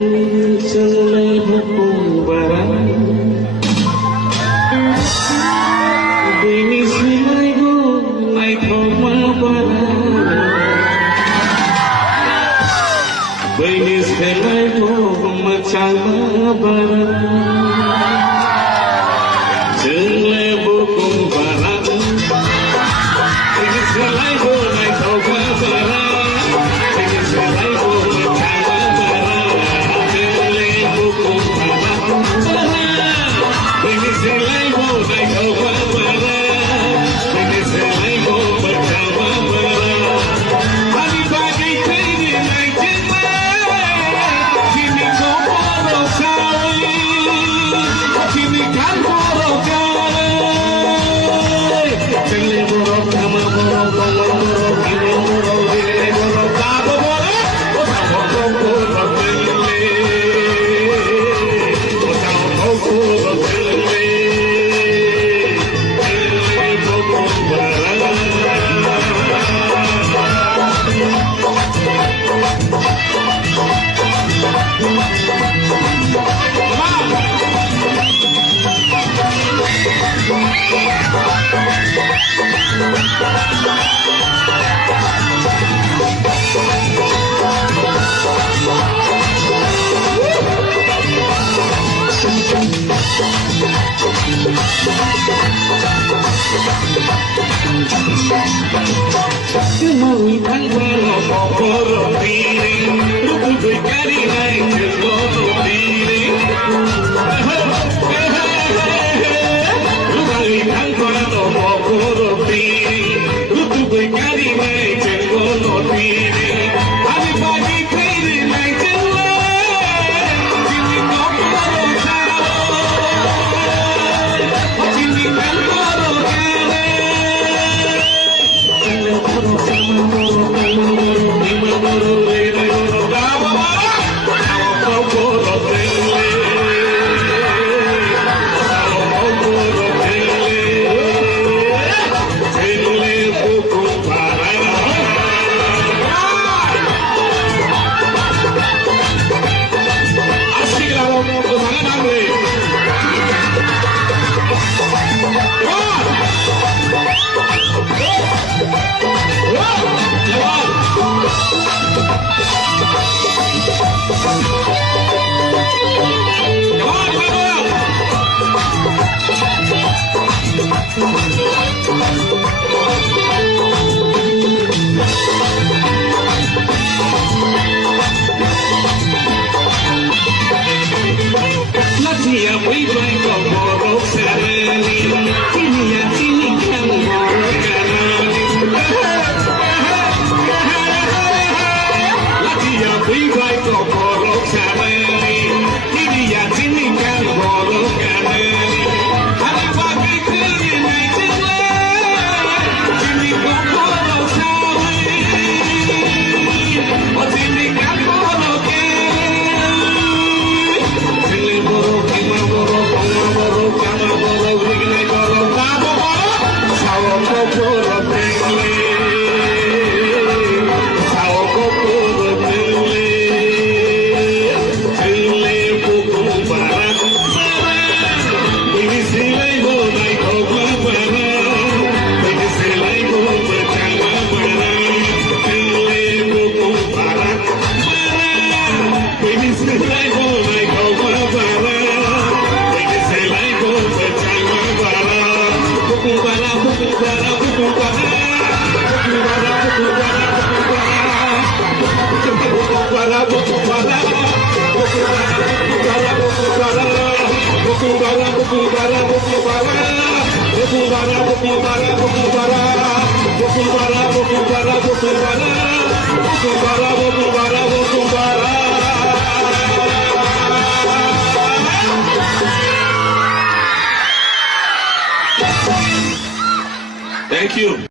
চলে ভুকুবারা দিনি সিলাই গো নাই থমা বারা বইনি সিলাই গো মচালা বারা চলে ভুকুবারা দিনি সিলাই গো নাই থমা বারা দিনি সিলাই গো Muy tan bueno por tire, no pude cariñar que lo tire. Muy tan bueno por tire, no pude cariñar que lo tire. Abi bagi tire mai chilla, chini ko paro chalo, chini kan paro chale. We bring the world Saturday. Thank you.